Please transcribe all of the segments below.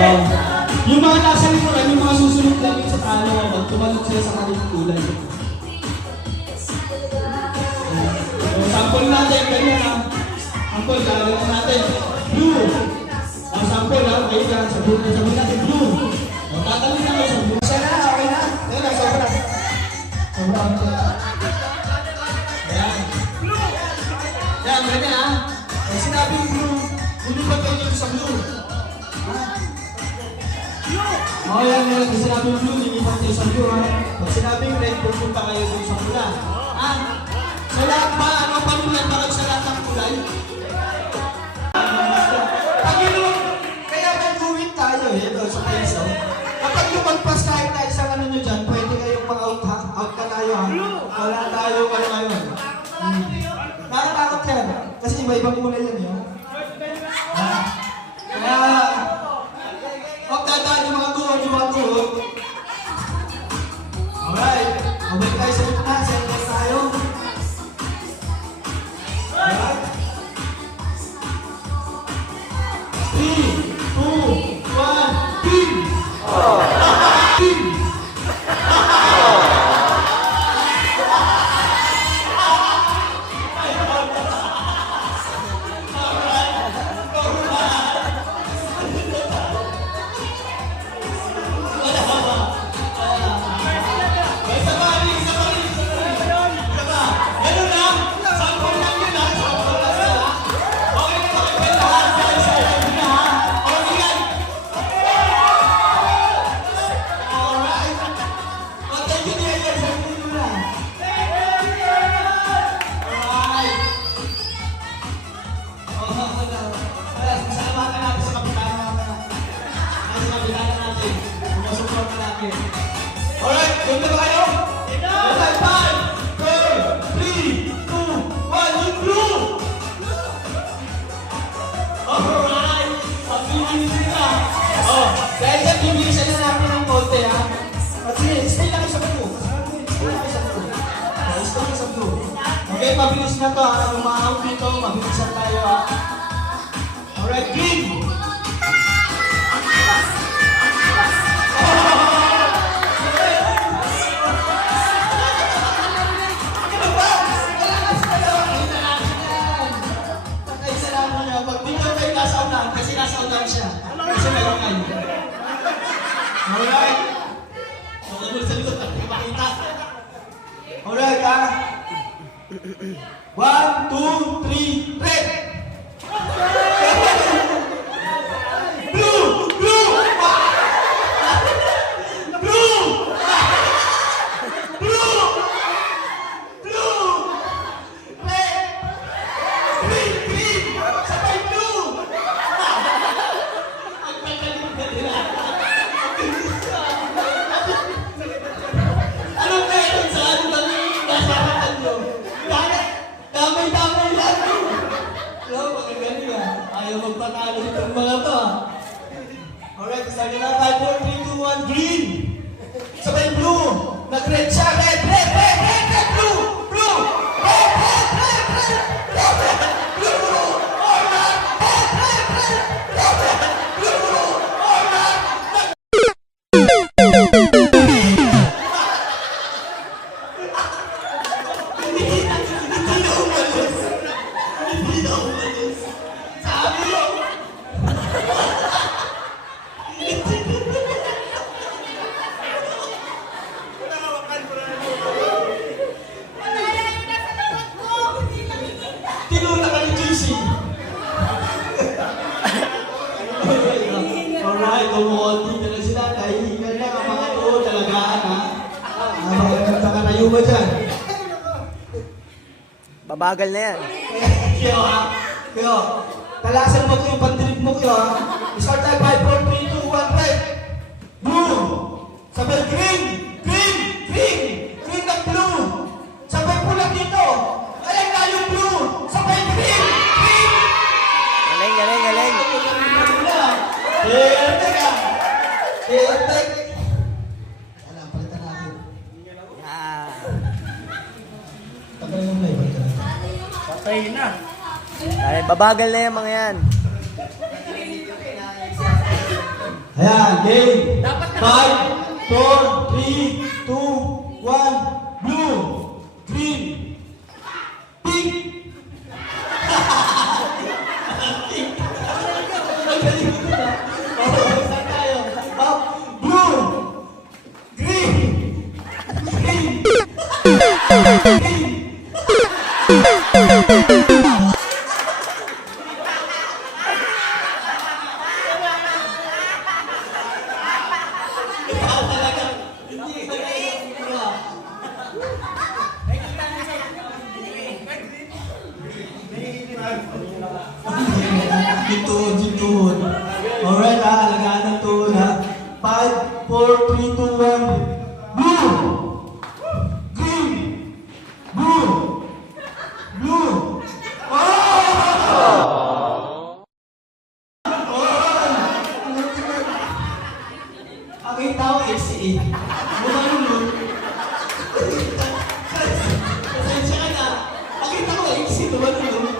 Yung mga nasa likuran, yung mga susunod lang yung sa talo, tumalog sila sa kanilang kulay. Sample natin, ganyan ha. Sample, lalagyan natin. Blue. Sample ha, kayo dyan. Sabon natin, blue. Tatalin na kayo sa blue. Siya na, okay na. Ayan na, sobra. Sobra. Ayan. Ayan, ganyan ha. Pag sinabing blue, lilipat kayo dito sa blue. O yan, pag sinabing blue, lilipat kayo sa blue ha. Pag sinabing red, pupunta kayo dito sa pula. Ha? Sa lahat ba? Ano pa nila bakit sa lahat ng kulay? Kaya mag-uwit tayo ito sa peso. Kapag lumagpas kahit tayo sa ano nyo dyan, pwede kayong mag-out ka tayo ha. Wala tayo kayo ngayon. Nakatakot yan. Kasi iba-ibang kulay yan yun. Kaya, huwag dadaan yung mga tuhod, yung mga tuhod. Alright. Mabalik tayo sa ito na. Sentence tayo. Alright. 3, 2, 1, team! Team! Alright, ganda ba kayo? Alright, 5, 4, 3, 2, 1, yung blue! Alright, pag-ibig nila. Dahil sa bibilisan na natin ng konti ha. At sige, stay lang sa blue. Stay lang sa blue. Stay lang sa blue. Okay, mabilis na to ha. Kung ma-out dito, mabilisan tayo ha. Alright, green! Kasi nasa ulan siya. Kasi meron kayo. Alright. Pagkabul sa likod, hindi makita. Alright ha. 1, 2, 3, red! Blue! Blue! Blue! Blue! Blue! Red! Green! Green! Sabay blue! Anong meron sa ano na nasaratan nyo? Damay-damay lang! Hello, magagaling ah. Ayaw magpatalo itong mga to ah. Alright, isa na 5, 4, 3, 2, 1, green! Sabay blue! Nag-red siya! Red! Red! Red! Red! Red! Blue! Blue! Red! Red! Red! Red! Red! Blue! Alright! Red! Red! Red! Red! Blue! Alright! Hindi na umalis. Sabi mo! Tinula ka ni JC. Alright, kumukunti na lang sila. Nahihingan lang ang mga to. Talagaan ha. Ang mga kanta-kanayo ba dyan? Babagal na yan. Kaya ha. Kaya, talasan mo ko yung pandilig mo kaya ha. Start tayo 5, 4, 3, 2, 1, red. Blue. Sabay green. Green. Green. Green ng blue. Sabay pula dito. Ayan na yung blue. Sabay green. Green. Galing, galing, galing. Tek. Wala, palitan natin. Yeah. Tagal yung live, palitan natin. Patay na. Ay, babagal na yan mga yan. Ayan, game. 5, 4, 3, 2, 1. Blue, green, pink. Pink. Nagkalimutan na. Okay, saan tayo? Blue, green, green, green. Ikaw talaga. Hindi ka na yung Gituhod. Alright, alagaan ng tuhod ha. 5, 4, 3, 2, 1. Blue! Green! Blue! Blue! Ang tao XA. Bumalulog. Pasensya ka na. Pakita ko XA, bumalulog.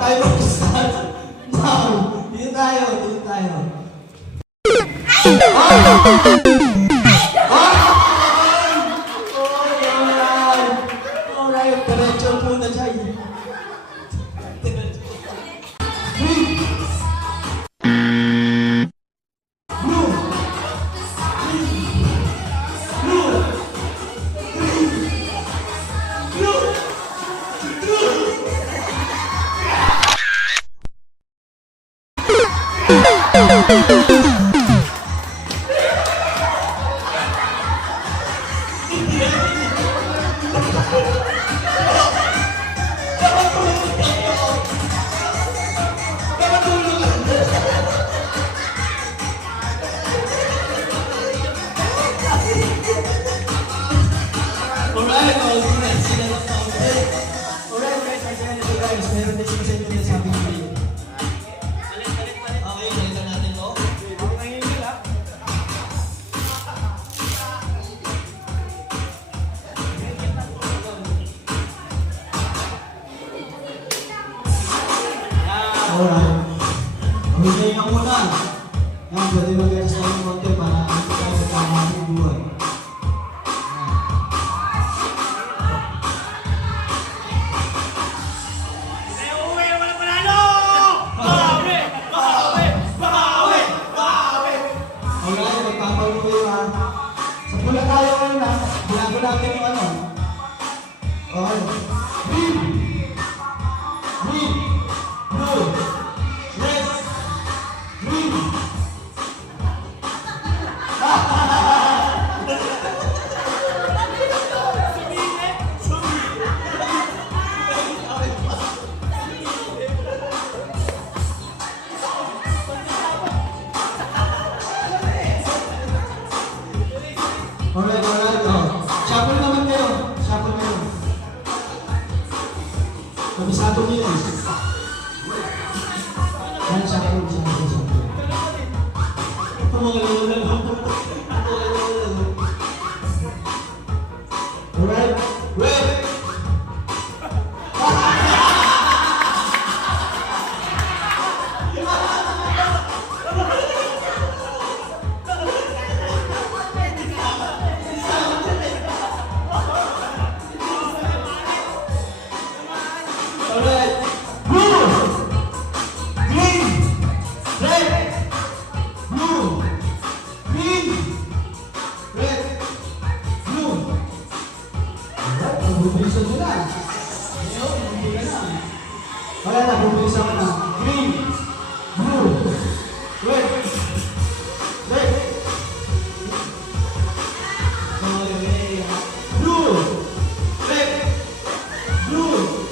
Tayo mag-start. Now, dito tayo. Alright, diretso po na dyan. Alright, sila lang pa. Alright guys, meron din sila sa inyo na sabi ko. Okay, balikan natin to. Alright. Mamigay ka muna. Yan, pwede mag-adjust tayo ng konti para hindi tayo magkakaroon ng buhay. Alright, magpapaluto kayo ha. Sa pula tayo ngayon ha. Binago natin yung ano. Okay. Green. Green. Blue. Red. Green. Alright. Oh. Shuffle naman kayo. Kabisado nyo yun. Yan, shuffle. Ito mga lolo. Alright. Wait. Alright. Blue. Green. Red. Blue. Green. Red. Blue. Alright, bubulisan mo na. Ayun, bubulisan na. Wala na, bubulisan ka na. Green. Blue. Red. Red. Okay. Blue. Red. Blue.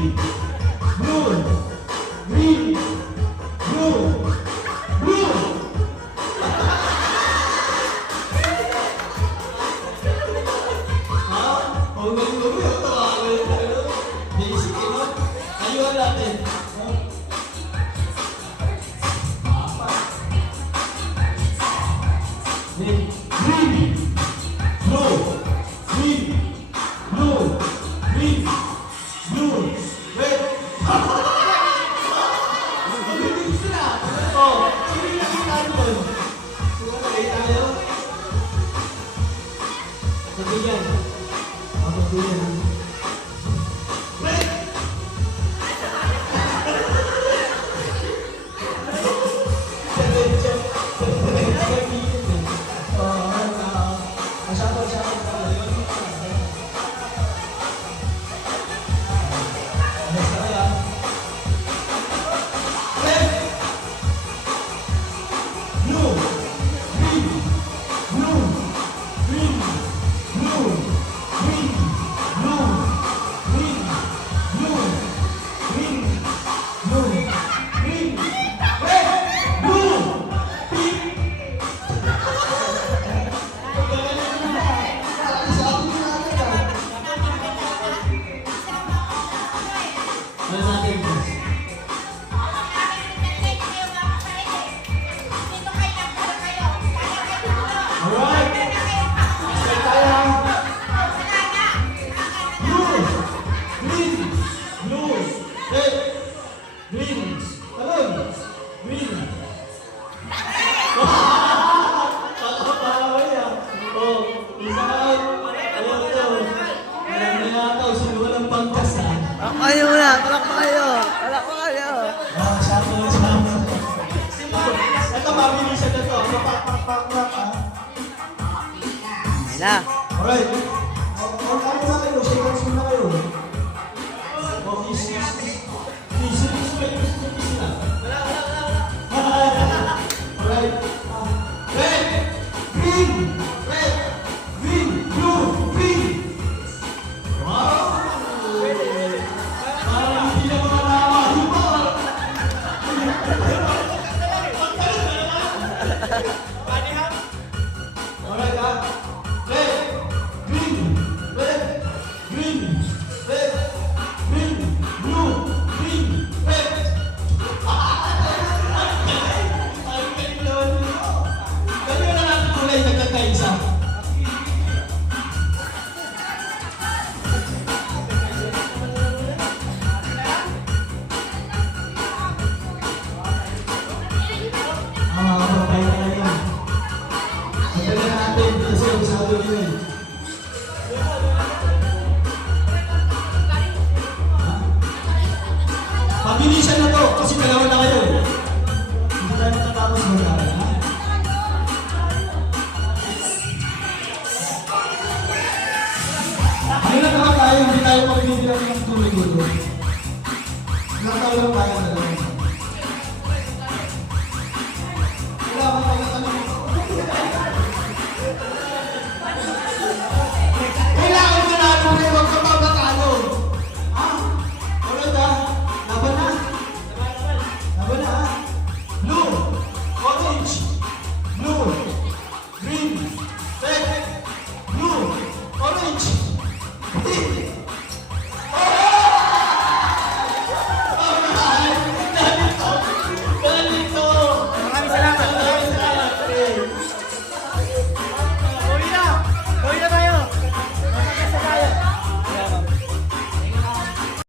green, blue, green, blue, blue. Ha? Huwag mo yung gawin. Ito ah. Basic, eh, no? Ayuhan natin. Ha? Green, blue, green, blue, green, blue, red. Mabilis sila. Oh, sino yung nakita doon? Sino nakita tayo? Pagbigan. Pagbigan. Red. Kayo muna, talak pa kayo. Talak pa kayo. Ito, mabilisan na to. Pak. Ayan na. Alright. Ano na kayo? Shake hands muna kayo. Kiss na. Alright. Red, green, blue, green. Wow. Parang hindi na mga nakakahima. Alright, ha? Red, green, blue, green, red. Ang galing naman nyo. Ganyan na natin kulay nagkakaisa. Papay na yan. Papay na natin kasi usado nyo eh. Pabilisan na to kasi dalawa na kayo eh. Hindi tayo matatapos mag-aaral, ha? Ano na naman tayo, hindi tayo magbibigyan ng tuloy-tuloy. Ilang taon lang tayo na lang.